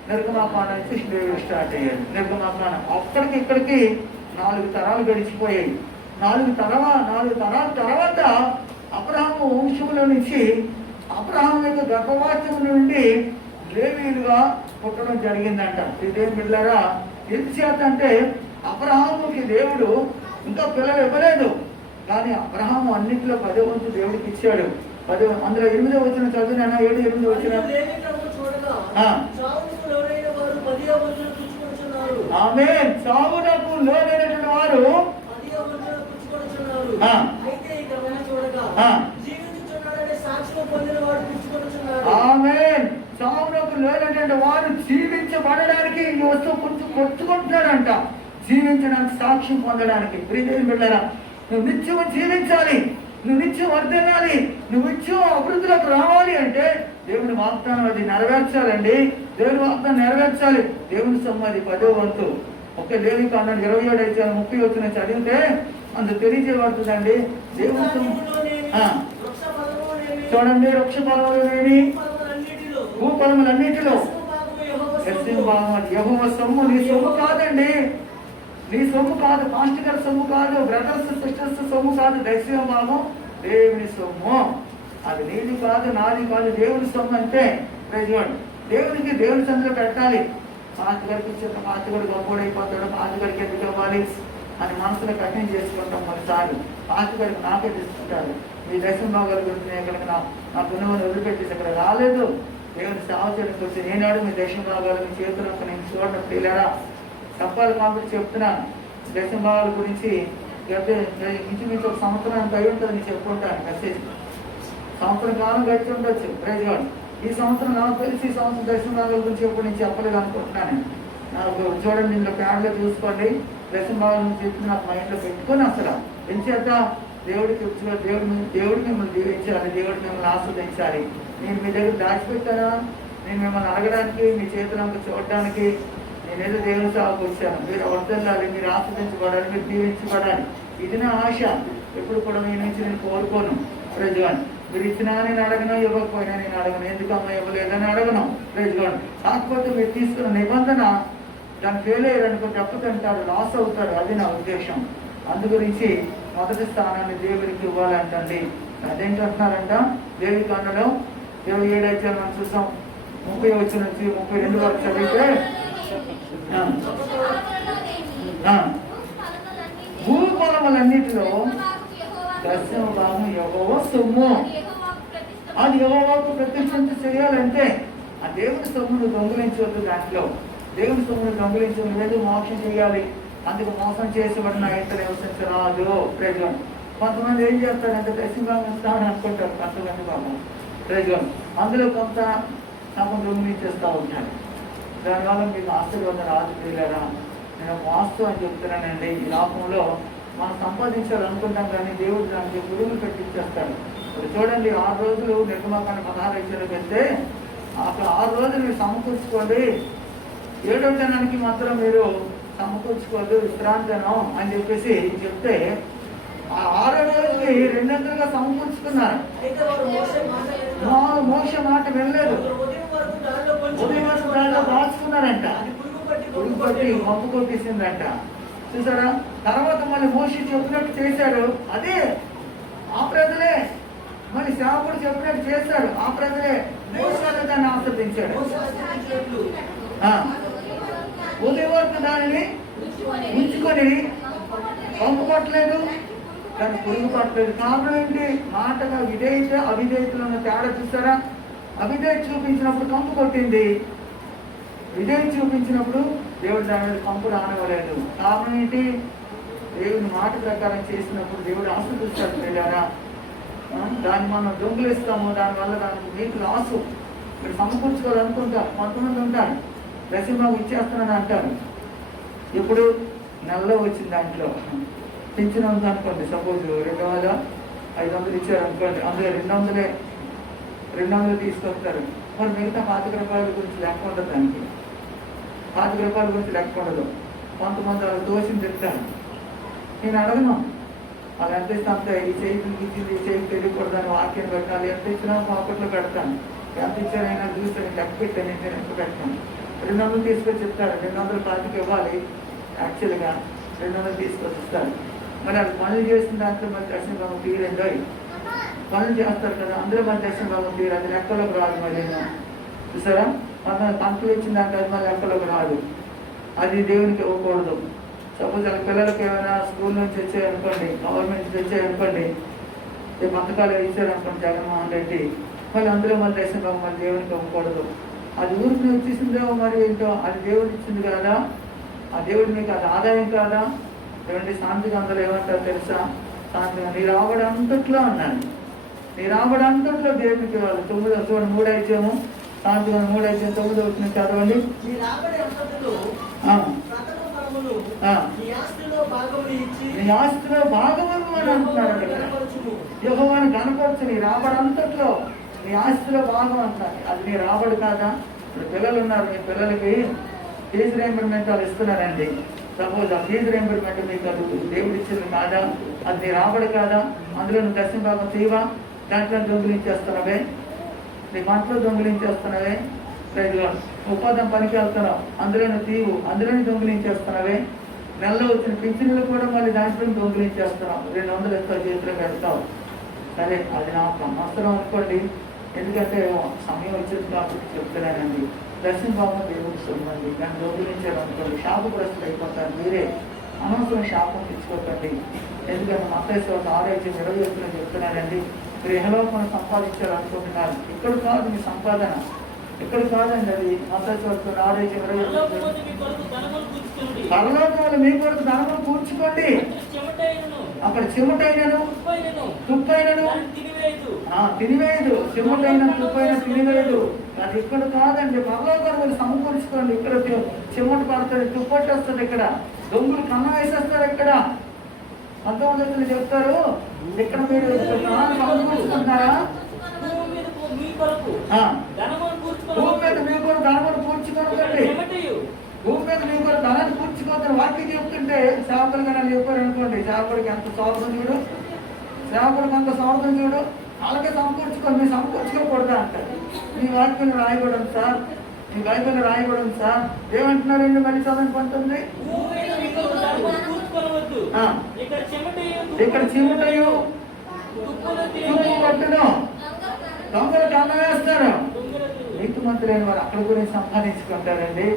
నిర్గమాకాండ నుంచి లేవీలు స్టార్ట్ అయ్యారు. నిర్గమాకాండం అక్కడికి ఇక్కడికి 4 తరాలు గడిచిపోయాయి. 4 తరాల తర్వాత అబ్రహాము వంశముల నుంచి, అబ్రహాము యొక్క గర్భవాసము నుండి లేవీలుగా పుట్టడం జరిగిందంట. ఇదేం పిల్లరా, ఎందుచేత అంటే అబ్రహాముకి దేవుడు ఇంకా పిల్లలు ఇవ్వలేదు, కానీ అబ్రహాము అన్నింటిలో 10వ వంతు దేవుడికి ఇచ్చాడు. అందులో 8వ వచనం చదివినా, 7-8 వచనం. ఆమేన్. చావునకు లోనైనటువంటి వారు ఆమేన్. చావునకు లోనైనటువంటి వారు జీవించబడడానికి ఈ వస్తువు కొంచెం కొట్టుకుంటున్నాడంట. జీవించడానికి, సాక్ష్యం పొందడానికి. ప్రియమైన బిడ్డలారా, నువ్వు నిత్యం జీవించాలి, నువ్వు నిత్యం వర్ధిల్లాలి, నువ్వు నిత్యం అభివృద్ధిలోకి రావాలి అంటే దేవుని వాగ్దానం అది నెరవేర్చాలండి. దేవుని వాగ్దానం నెరవేర్చాలి. దేవుని సొమ్మది 10వ వంతు. ఒక లేవికాండం 27:30 చదివితే అందుకు తెలియజేయబడుతుందండి. దేవుని సొమ్ము చూడండి, వృక్ష ఫలములేని భూఫలములన్నిటిలో యెహోవా సొమ్ము. నీ సొమ్ము కాదండి, నీ సొమ్ము కాదు, పాస్టర్ గారి సొమ్ము కాదు, బ్రదర్స్ సిస్టర్స్ సొమ్ము కాదు. దైవ భాగం దేవుని సొమ్ము. అది నీది కాదు, నాది కాదు, దేవుని సొమ్ము. అంటే దేవునికి దేవుని సొమ్ములో పెట్టాలి. పాస్టర్ గారికి ఇచ్చాక పాస్టర్ గారు గొప్పడైపోతాడు, పాస్టర్ గారికి ఎందుకు ఇవ్వాలి, అని మనసులో కఠిన చేసుకుంటాం కొన్నిసార్లు. ఆస్తికడికి నాకే తీసుకుంటారు. మీ దశమ భాగాల గురించి నేను ఇక్కడ నా గుణమని వదిలిపెట్టేసి ఇక్కడ రాలేదు. దేవుని సేవ చేయడానికి వచ్చి నేనాడు మీ దశమ భాగాలు మీ చేతులు నేను చూడడం తెలియరా చెప్పాలి కాబట్టి చెప్తున్నాను. దశమ భాగాల గురించి ఇంచుమించు ఒక సంవత్సరం అంత అయి ఉంటుంది నేను చెప్పుకుంటాను. మెసేజ్ సంవత్సరం కాలం గడిచి ఉండొచ్చు. ప్రజలు ఈ సంవత్సరం నాకు తెలిసి ఈ సంవత్సరం దశమ భాగాల గురించి ఎప్పుడు నేను చెప్పలేదు అనుకుంటున్నాను. నాకు చూడండి, ఇందులో ప్యాడ్లో చూసుకోండి. దశమ భాగాల గురించి చెప్పి నాకు మైండ్లో పెట్టుకొని అసలు ఎంచేత దేవుడికి దేవుడు మిమ్మల్ని దీవించాలి, దేవుడు మిమ్మల్ని ఆస్వాదించాలి. నేను మీ దగ్గర దాచిపెట్టానా? నేను మిమ్మల్ని అడగడానికి, మీ చేతులంతా చూడడానికి నేనేదో దేవుని సేవకు వచ్చాను. మీరు వర్దల్లాలి, మీరు ఆస్వాదించబడాలి, మీరు దీవించబడాలి. ఇది నా ఆశ. ఎప్పుడు కూడా మీ నుంచి నేను కోరుకోను. ప్రజగాను మీరు ఇచ్చినా నేను అడగను, ఇవ్వకపోయినా నేను అడగను. ఎందుకమ్మా ఇవ్వలేదని అడగను. ప్రజగాను కాకపోతే మీరు తీసుకున్న నిబంధన దాన్ని ఫెయిల్ అయ్యారనుకో దెబ్బతింటారు, లాస్ అవుతారు. అది నా ఉద్దేశం. అందు గురించి మొదటి స్థానాన్ని దేవుడికి ఇవ్వాలంటండి. అదేంటంటున్నారంట దేవి కాండలో 27 అధ్యాయం మనం చూసాం. 30 నుంచి 32 వరకు చదివితే భూఫలములన్నిటిలో దశమ భాగం యెహోవా సొమ్ము. అది యెహోవాకు ప్రతిష్ఠించి చేయాలంటే ఆ దేవుని సొమ్మును దొంగిలించవద్దు. దాంట్లో దేవుని సొమ్మును దొంగిలించడం లేదు. మోక్షం చేయాలి, అందుకు మోసం చేసేవాడు నా ఇంత నివసించరాదు. ప్రజలు కొంతమంది ఏం చేస్తారంటే దశమ భాగం ఇస్తామని అనుకుంటారు. కొంతమంది భాగం ప్రజలు అందులో కొంత నాకు దొంగిలించేస్తూ ఉంటాడు. దానివల్ల మీకు ఆశీర్వాదం రాదు. తీయలేరా? నేను వాస్తు అని చెప్తున్నానండి. ఈ లోకంలో మనం సంపాదించాలనుకుంటాం కానీ దేవుడు దానికి గురువులు పెట్టించేస్తాడు. ఇప్పుడు చూడండి, 6 రోజులు నిర్గమాకాండ 16 వెళ్తే అక్కడ 6 రోజులు మీరు సమకూర్చుకోండి, 7వ దినానికి మాత్రం మీరు సమకూర్చుకోవద్దు, విశ్రాంతనం అని చెప్పేసి చెప్తే ఆ 6వ రోజుకి 200గా సమకూర్చుకున్నారు. మోక్ష మాట వెళ్ళలేదు. ఉదయం వరకు దానిలో దాచుకున్నారంట. పురుగు పట్టి మప్పు కొట్టేసిందంట. చూసారా? తర్వాత మళ్ళీ మోషి చెప్పినట్టు చేశాడు. అదే ఆ ప్రజలే మళ్ళీ సేవకుడు చెప్పినట్టు చేశాడు. ఆ ప్రజలే మోసాలు దాన్ని ఆస్వాదించాడు. ఉదయం వరకు దానిని ఉంచుకొని పంపు పట్టలేదు, దాన్ని పురుగు పట్టలేదు. కారణం ఏంటి? మాటగా విధేయత అవిధేయతలో ఉన్న తేడా చూసారా? అవిధేయత చూపించినప్పుడు కంపు కొట్టింది, విధేయత చూపించినప్పుడు దేవుడు దాని మీద కంపు రానివ్వలేదు. కారణం ఏంటి? దేవుని మాట ప్రకారం చేసినప్పుడు దేవుడు ఆస్వాదిస్తాడు. వెళ్ళారా? దాన్ని మనం దొంగిలిస్తాము, దానివల్ల దానికి మీకు లాసు. మీరు సమకూర్చుకోవాలనుకుంటారు. కొంతమంది ఉంటారు దశమ ఇచ్చేస్తున్నాను అంటారు. ఇప్పుడు నెలలో వచ్చింది దాంట్లో పింఛన్ ఉంది అనుకోండి. సపోజ్ 2,500 ఇచ్చారు అనుకోండి. అందులో 200 తీసుకొస్తారు. మరి మిగతా 25 రూపాయల గురించి లెక్క ఉండదు. దానికి 25 రూపాయల గురించి లెక్క ఉండదు. కొంతమంది వాళ్ళు దోషం చెప్తారు. నేను అడగను వాళ్ళు ఎంత ఇస్తే అంతే. ఈ చేయికి ఇచ్చింది, ఈ చేయికి తెలియకూడదని వాక్యం పెట్టాలి. ఎంత ఇచ్చినా పాకెట్లో పెడతాను. ఎంత ఇచ్చారైనా చూస్తే లెక్క పెట్టాను, నేను ఎంత పెట్టాను. 200 తీసుకొచ్చి ఇస్తారు. 225 ఇవ్వాలి. యాక్చువల్గా 200 తీసుకొచ్చి ఇస్తారు. మరి అది పనులు చేసిన దాంట్లో మరి దర్శన భాగం తీరండి. పనులు చేస్తారు కదా, అందరూ మన దర్శన భాగం తీరు. అది లెక్కలోకి రాదు. మరి చూసారా? మన పంటలు ఇచ్చిన దాంట్లో అది మన లెక్కలోకి రాదు. అది దేవునికి ఇవ్వకూడదు. సపోజ్ వాళ్ళ పిల్లలకి ఏమైనా స్కూల్ నుంచి వచ్చాయనుకోండి, గవర్నమెంట్ నుంచి వచ్చాయనుకోండి, ఈ పథకాలు ఇచ్చారనుకోండి జగన్మోహన్ రెడ్డి, మళ్ళీ అందులో మన దర్శన భాగం మరి దేవునికి ఇవ్వకూడదు. అది ఊరికి వచ్చేసిందేమో మరి ఏంటో, అది దేవుడు ఇచ్చింది కాదా? ఆ దేవుడు మీకు అది ఆదాయం కాదా? ఏమంటే శాంతిగా అందులో ఏమంటారు తెలుసా? శాంతిగా నీ రాబడి అంతట్లో అన్నాను. నీ రాబడి అంతట్లో దేవునికి ఇవ్వాలి. 9 చూడండి 3 అధ్యాయము శాంతిగా 3 అధ్యాయం 9 వచ్చిన చదవండి. నీ ఆస్తిలో భాగము అని అంటున్నాడు. యెహోవాను కనపరచు. నీ రాబడి అంతట్లో నీ ఆస్తిలో భాగం అంటున్నారు. అది నీ రాబడి కాదా? ఇప్పుడు పిల్లలు ఉన్నారు, మీ పిల్లలకి ఫీజు రీయింబర్స్మెంట్ వాళ్ళు ఇస్తున్నారండి. సపోజ్ ఆ ఫీజు రీయింబర్స్మెంట్ మీకు అది దేవుడు ఇచ్చింది కాదా? అది నీ రాబడి కాదా? అందులో నువ్వు దర్శన భాగం తీవా? దాంట్లో దొంగిలించేస్తున్నావే, నీ మంటలో దొంగిలించేస్తున్నావే. రైతుగా ఉపాధం పనికి వెళ్తున్నావు, అందులోనే తీవు, అందులోనే దొంగిలించేస్తున్నావే. నెలలో వచ్చిన పింఛన్లు కూడా మళ్ళీ దాంట్లో దొంగిలించేస్తున్నావు. 200 ఇస్తావు, చేతిలో పెడతావు. సరే, అది నాకు అవసరం అనుకోండి. ఎందుకంటే సమయం వచ్చింది కాబట్టి చెప్తున్నానండి. దర్శన భావం దేవుడికి సొమ్మండి. దాన్ని దొంగిలించారనుకోండి శాపగ్రస్తులు అయిపోతారు. మీరే అనవసరం శాపం తెచ్చుకోకండి. ఎందుకంటే మత్తయి 6:20 చెప్తున్నానండి, మీరు ఇహలోకం సంపాదించాలనుకుంటున్నారు. ఇక్కడ కాదు మీ సంపాదన, ఇక్కడ కాదండి. అది మత్తయి 6:20 పరలోకంలో మీ కొరకు ధనమును కూర్చుకోండి. అక్కడ చెమటైనను తుప్పైనను తినివేయదు, చెమటైన తుప్పైన తినివేయదు. అది ఇక్కడ కాదండి. పరలోకంలో మీరు సమకూర్చుకోండి. ఇక్కడ చెమట పడుతుంది, తుప్పటి వస్తుంది, ఇక్కడ దొంగలు కన్నం వేసేస్తారు. ఇక్కడ 19 చెప్తారు, ఇక్కడ మీరు సమకూర్చుకుంటున్నారా? భూమి మీద మీ కొరకు ధనమును కూర్చుకోండి. భూమి మీద మీ కొరకు ధనాన్ని కూర్చుకోవద్దని వాక్యం చెప్తుంటే సేవకులు కానీ చెప్పారు అనుకోండి, సేవకుడికి ఎంత స్వార్థం చూడు, సేవకుడికి అంత స్వార్థం చూడు, అలాగే సమకూర్చుకోండి. మీరు సమకూర్చుకోకూడదా అంటారు. మీ వాక్యం రాయబడింది సార్, మీ బైబిల్ రాయబడింది సార్. ఏమంటున్నారండి మరి చదవండి 19? ఇక్కడ చెమటయు తుప్పు పట్టును దొంగలు కన్నం వేస్తారు. నీతిమంతులైన వారు అక్కడ గురించి సంపాదించుకుంటారండి.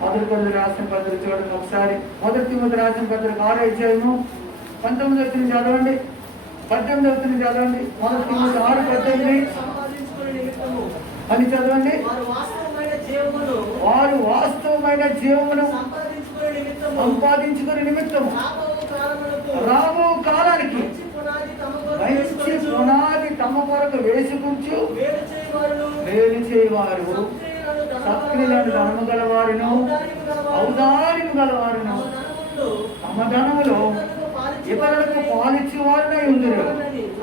మొదటి పత్రిక రాసిన పత్రిక చూడండి ఒకసారి. మొదటి తిమోతి రాసిన పత్రిక 6:19 చదవండి, 18 చదవండి. మొదటి తిమోతి 6:18 అని చదవండి. వారు వాస్తవమైన జీవమును సంపాదించుకునే నిమిత్తము రాబో కాలానికి మంచి పునాది తమ కొరకు వేసుకుంటూ వేలు చేయవారు, సత్క్రియలను ధనము గలవారును ఔదార్యము గలవారును తమ ధనములో ఇతరులకు పాలిచ్చేవారునై ఉందిరు.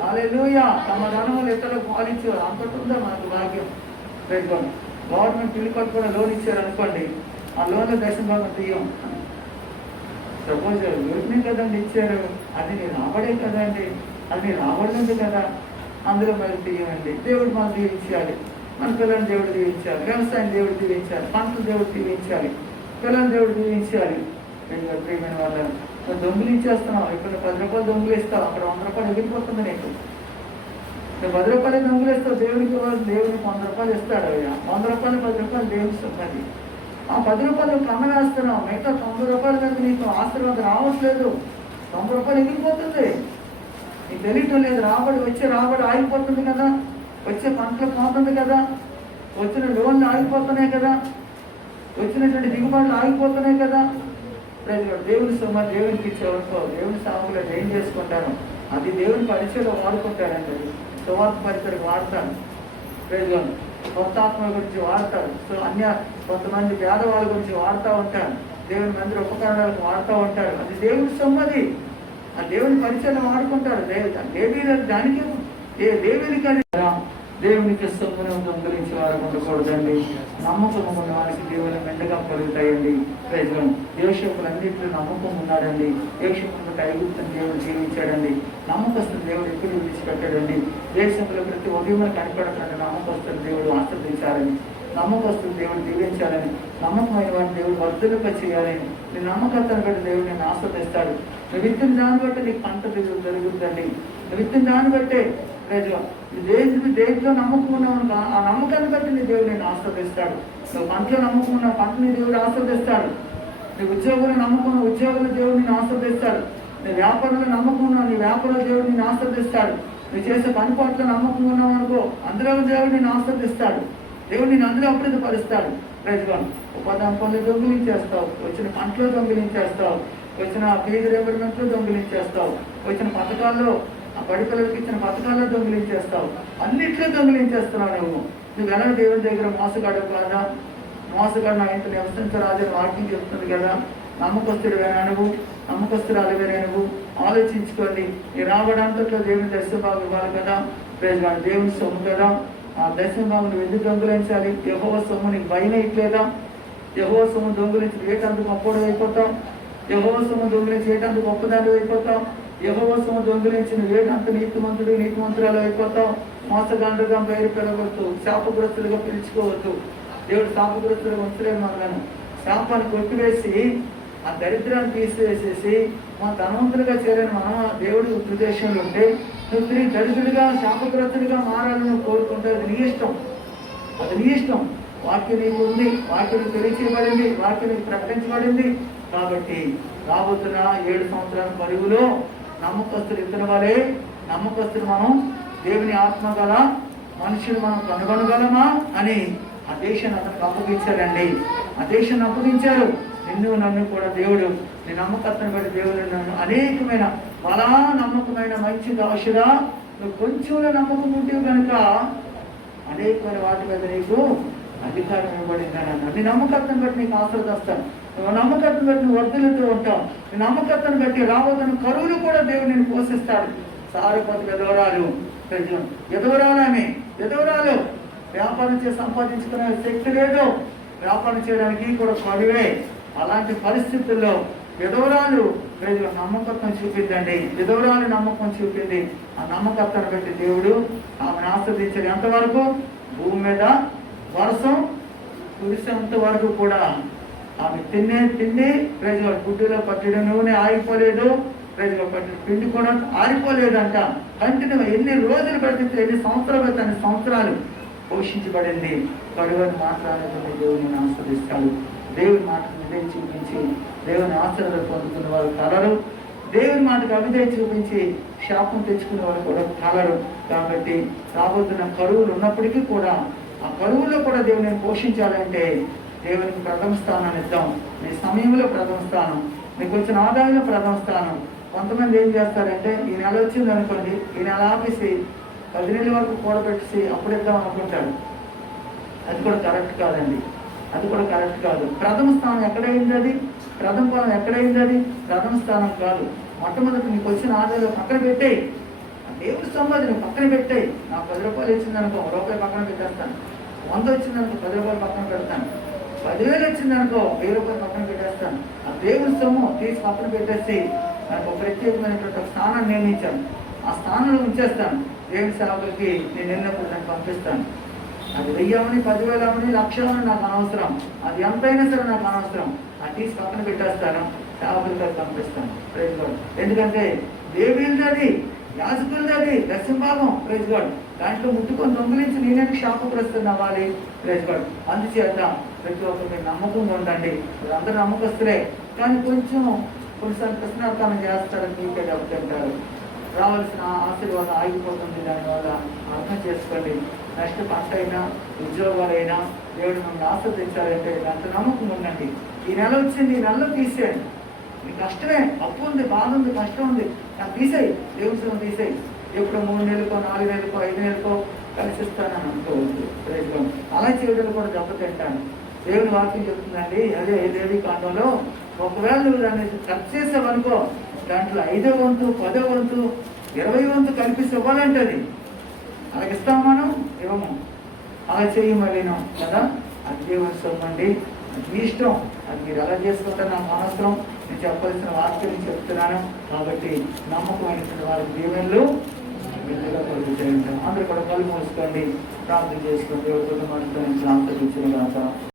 హల్లెలూయా. తమ ధనములు ఇతరులకు పాలిచ్చేవారు. అంతటుందా మనకు భాగ్యం. గవర్నమెంట్ ఇల్లు కట్టుకుని లోన్ ఇచ్చారు అనుకోండి, ఆ లోన్లో దశభాగం తీయం. సపోజ్ ఊరిని కదండి ఇచ్చారు, అది నేను రాబడే కదండి, అది నేను రాబడింది కదా, అందులో మరి తీయండి. దేవుడు మనం దీవించాలి, మన పిల్లల్ని దేవుడు దీవించాలి, వ్యవసాయం దేవుడు దీవించాలి, పంటలు దేవుడు దీవించాలి, పిల్లల్ని దేవుడు దీవించాలి. ప్రియమైన వాళ్ళని దొంగలు ఇచ్చేస్తున్నాం. ఇక్కడ 10 రూపాయలు దొంగలు ఇస్తావు, అక్కడ 100 రూపాయలు ఎగిరిపోతుంది నీకు. 10 రూపాయలు దొంగలు ఇస్తావు, దేవుడికి దేవుడికి 100 రూపాయలు ఇస్తాడు. 100 రూపాయలు 10 రూపాయలు దేవుడికి ఉన్నది. ఆ 10 రూపాయలు కన్న వేస్తున్నావు, మిగతా 90 రూపాయల మీద నీకు ఆశీర్వాదం రావట్లేదు. 90 రూపాయలు ఎగిరిపోతుంది, నీకు తెలియటం లేదు. రాబడి ఆగిపోతుంది కదా, వచ్చే పంటలు పోతుంది కదా, వచ్చిన లోన్లు ఆగిపోతున్నాయి కదా, వచ్చినటువంటి దిగుబడులు ఆగిపోతున్నాయి కదా. దేవుని సొమ్మ దేవునికి ఇచ్చేవనుకో, దేవుని సాగులో ఏం చేసుకుంటాను, అది దేవుని పరిచయలో వాడుకుంటారండి. సువార్త పరిచయకు వాడతాను. కొత్త ఆత్మ గురించి వాడతారు. సో కొంతమంది పేదవాళ్ళ గురించి వాడుతూ ఉంటారు, దేవుని మందిర ఉపకరణాలకు వాడుతూ ఉంటారు. అది దేవుని సొమ్మది, ఆ దేవుని పరిచయం వాడుకుంటారు. దానికి దేవునికి సొమ్మును దొంగిలించి వారు ఉండకూడదండి. నమ్మకం ఉన్న వారికి దేవుని మెండగా పెరుగుతాయండి. ప్రజలు దేశకులన్నింటిలో నమ్మకం ఉన్నాడండి. దేశంలో ఐగుప్తుని దేవుడు జీవించాడండి. నమ్మకస్తుని దేవుడు ఎప్పుడు విడిచిపెట్టాడండి. దేశంలో ప్రతి ఉదయం కనపడతాడు. నమ్మకస్తుని దేవుడు ఆశ్రదించాలని, నమ్మకస్తుని దేవుడు దీవించాలని, నమ్మకమైన వాడిని దేవుడు వర్ధలింప చేయాలని. నీ నమ్మకత్తను బట్టి దేవుడు నేను ఆశ్రదిస్తాడు. నువ్వు విత్తిన దాన్ని బట్టి నీకు పంట జరుగుతుందండి. నువ్వు విత్తిన దాన్ని బట్టే ప్రజలు దేంట్లో నమ్మకం ఉన్నావు, ఆ నమ్మకాన్ని బట్టి నీ దేవుడు నేను ఆస్వాదిస్తాడు. నువ్వు పంటలో నమ్మకం ఉన్న పంటని దేవుడు ఆస్వాదిస్తాడు. నీ ఉద్యోగులు నమ్మకం ఉన్న ఉద్యోగులు దేవుడు నేను ఆస్వాదిస్తాడు. నీ వ్యాపారంలో నమ్మకం ఉన్నావు, నీ వ్యాపారంలో దేవుడు నేను ఆస్వాదిస్తాడు. నువ్వు చేసే పని పట్ల నమ్మకం ఉన్నావు అనుకో, అందులో దేవుడు నేను ఆస్వాదిస్తాడు. దేవుడు నేను అందులో అభివృద్ధి పరుస్తాడు. ప్రజలు పనులు దొంగిలించేస్తావు, వచ్చిన పంటలో దొంగిలించేస్తావు, వచ్చిన ఫీజు రియంబర్మెంట్లో దొంగిలించేస్తావు, వచ్చిన పథకాల్లో ఆ బడి పిల్లలకి ఇచ్చిన పథకాల్లో దొంగిలించేస్తావు, అన్నిట్లో దొంగిలించేస్తున్నావు. నువ్వు ఎలా దేవుని దగ్గర మోసగాడు కాదా? మోసగాడు నా ఇంత నివసించరాజని వాక్యం చెప్తుంది కదా. నమ్మకస్తుడు వేనా నువ్వు, నమ్మకస్తురాలు వేనా నువ్వు? ఆలోచించుకోండి. ఈ రావడంతో దేవుని దశభాగం ఇవ్వాలి కదా. ప్రేజ్ దేవుని సొమ్ము కదా. ఆ దశభాగం నువ్వు ఎందుకు దొంగిలించాలి? యెహోవా సొమ్ము నీకు భయం ఇట్లేదా? యెహోవా సొమ్ము దొంగిలించి ఏటందుకు గొప్పడు అయిపోతావు? యెహోవా సొమ్ము దొంగిలించి ఏటందుకు గొప్పదాన్ని అయిపోతావు? యెహోవా సొమ్ము దొంగిలించి నువ్వు ఏటంత నీతిమంతుడు నీతిమంతురాలు అయిపోతావు? మోసగాండ్రుగా పేరు పిలవద్దు, శాపగ్రస్తులుగా పిలుచుకోవద్దు. దేవుడు శాపగ్రస్తులుగా ఉంచలేదు మనలను. శాపాన్ని కొట్టివేసి ఆ దరిద్రాన్ని తీసివేసేసి మన ధనవంతులుగా చేరని మన దేవుడి ఉద్దేశంలో ఉంటే నువ్వు తిరిగి దరిద్రుడిగా శాపగ్రస్తుడిగా మారాలని నువ్వు కోరుకుంటే అది నీ ఇష్టం, అది నీ ఇష్టం. వాక్యం నీకు ఉంది, వాక్యం తెలియచేయబడింది, వాక్యం నీకు ప్రకటించబడింది. కాబట్టి రాబోతున్న 7 సంవత్సరాల పరివులో నమ్మకస్తులు ఇతర వలె నమ్మకస్తులు మనం దేవుని ఆత్మ గల మనుషులు మనం కనుగొనగలమా అని ఆ దేశాన్ని అతనికి అప్పగించారండి. ఆ దేశాన్ని అప్పగించారు. నిన్ను నన్ను కూడా దేవుడు నీ నమ్మకత్వం బట్టి దేవుడు నన్ను అనేకమైన బలా నమ్మకమైన మంచి దాసుడా, నువ్వు కొంచెంలో నమ్మకం ఉంటే కనుక అనేకమైన వాటి మీద నీకు అధికారం ఇవ్వబడిందని అన్నాడు. నీ నమ్మకత్వం బట్టి నీకు ఆశ్రదిస్తాను. నువ్వు నమ్మకత్వం బట్టి నువ్వు వర్ధలుతూ ఉంటావు. నీ నమ్మకత్వం బట్టి రాబోతున్న కరువులు కూడా దేవుడు నేను పోషిస్తాడు. సారిపోతే విధవరాలు ప్రజలు విధవరాలు వ్యాపారం చేసి సంపాదించుకునే శక్తి లేదు, వ్యాపారం చేయడానికి కూడా కరువే. అలాంటి పరిస్థితుల్లో విధవరాలు ప్రజలు నమ్మకత్వం చూపిందండి. విధవరాలు నమ్మకం చూపింది. ఆ నమ్మకత్వాన్ని బట్టి దేవుడు ఆమెను ఆస్వాదించాడు. ఎంతవరకు? భూమి మీద వర్షం కురిసేంత వరకు కూడా ఆమె తిండి ప్రజలు గుడ్డులో పట్టిన నూనె ఆగిపోలేదు, ప్రజలు పట్టిన పిండి కూడా ఆగిపోలేదంట. కంటిన్యూ ఎన్ని రోజులు పడితే ఎన్ని సంవత్సరాలు పడితే అన్ని సంవత్సరాలు పోషించబడింది. కడువని మాట్లాడుతున్న దేవుని ఆస్వాదిస్తాడు. దేవుని మాటకు విధేయ చూపించి దేవుని ఆశీర్వాదం పొందుతున్న వారు కలరు. దేవుని మాటకు అవిధేయ చూపించి శాపం తెచ్చుకునే వారు కూడా కలరు. కాబట్టి రాబోతున్న కరువులు ఉన్నప్పటికీ కూడా ఆ కరువులో కూడా దేవుని పోషించాలంటే దేవునికి ప్రథమ స్థానాన్ని ఇద్దాం. మీ సమయంలో ప్రథమ స్థానం, మీకు వచ్చిన ఆదాయంలో ప్రథమ స్థానం. కొంతమంది ఏం చేస్తారంటే ఈ నెల వచ్చింది అనుకోండి, ఈ నెల ఆపేసి 10 నెలల వరకు కూడబెట్టేసి అప్పుడు ఇద్దాం అనుకుంటాడు. అది కూడా కరెక్ట్ కాదండి. అది కూడా కరెక్ట్ కాదు. ప్రథమ స్థానం ఎక్కడైంది? అది ప్రథమ ఫలం ఎక్కడైంది? అది ప్రథమ స్థానం కాదు. మొట్టమొదటి నీకు వచ్చిన ఆదాయంలో పక్కన పెట్టేయి. దేవుడి సంపాదన పక్కన పెట్టాయి. నాకు 10 రూపాయలు వచ్చిందనుకో రూపాయి పక్కన పెట్టేస్తాను. 100 వచ్చిందనుకో 10 రూపాయలు పక్కన పెడతాను. 10,000 వచ్చిందనుకో 1000 రూపాయలు పక్కన పెట్టేస్తాను. ఆ దేవుడి సొమ్ము తీసి పక్కన పెట్టేసి నాకు ప్రత్యేకమైనటువంటి ఒక స్థానం నిర్ణయించాను. ఆ స్థానంలో ఉంచేస్తాను. దేవుని సేవకులకి నేను వెళ్ళినప్పుడు దాన్ని పంపిస్తాను. అది 1000 అవని 10,000 అవని 1,00,000 అవని నాకు అనవసరం. అది ఎంతైనా సరే నాకు అనవసరం. అది తీసి పక్కన పెట్టేస్తాను, సేవకులకి పంపిస్తాను. Praise God. ఎందుకంటే దేవుడిది, యాజకులది దశంభాగం. Praise God. దాంట్లో ముట్టుకొని దొంగిలించి నేనే శాపగ్రస్తుని అవ్వాలి. Praise God. అందుచేత ప్రతి ఒక్కరికి నమ్మకంగా ఉండండి. అందరూ నమ్మకస్తులే, కానీ కొన్నిసార్లు ప్రశ్నార్థానం చేస్తారని మీకే చెప్తుంటారు. రావాల్సిన ఆశీర్వాదం ఆగిపోతుంది. దానివల్ల అర్థం చేసుకోండి. నెక్స్ట్ పంట అయినా ఉద్యోగాలైనా దేవుడు మమ్మల్ని ఆస్వాదించాలంటే దాంట్లో నమ్మకం ఉండండి. ఈ నెల వచ్చింది, ఈ నెలలో తీసేయండి. మీకు కష్టమే, అప్పు ఉంది, బాధ ఉంది, కష్టం ఉంది, నాకు తీసేయి. దేవుని సొమ్ము తీసేయి. ఎప్పుడు 3 నెలలకో 4 నెలలకో 5 నెలలకో కలిసిస్తానని అనుకోవద్దు. ప్రయత్నం అలా చేయడం కూడా దెబ్బతింటాను. దేవుని వాక్యం చెప్తుందండి. అదే లేవి కాండంలో ఒకవేళ నువ్వు దాన్ని ఖర్చు చేసావనుకో దాంట్లో 5వ వంతు 10వ వంతు 20వ వంతు కల్పిస్తే ఇవ్వాలంటది. అలాగే ఇస్తాం మనం, ఇవ్వము. అలా చేయమలేను కదా. అది దేవుని సొమ్మండి, అది మీ ఇష్టం. అది మీరు ఎలా చేసుకుంటారు నాకు అనవసరం. నేను చెప్పాల్సిన వాక్యం చెప్తున్నాను. కాబట్టి నమ్మకమైనటువంటి వారికి దీవెనలు విందుగా కలుగుతాయి. అందరూ కూడా కళ్ళు మూసుకోండి, ప్రార్థన చేసుకోండి. దేవుడు కుటుంబానికి ఆస్వాదించిన కాక.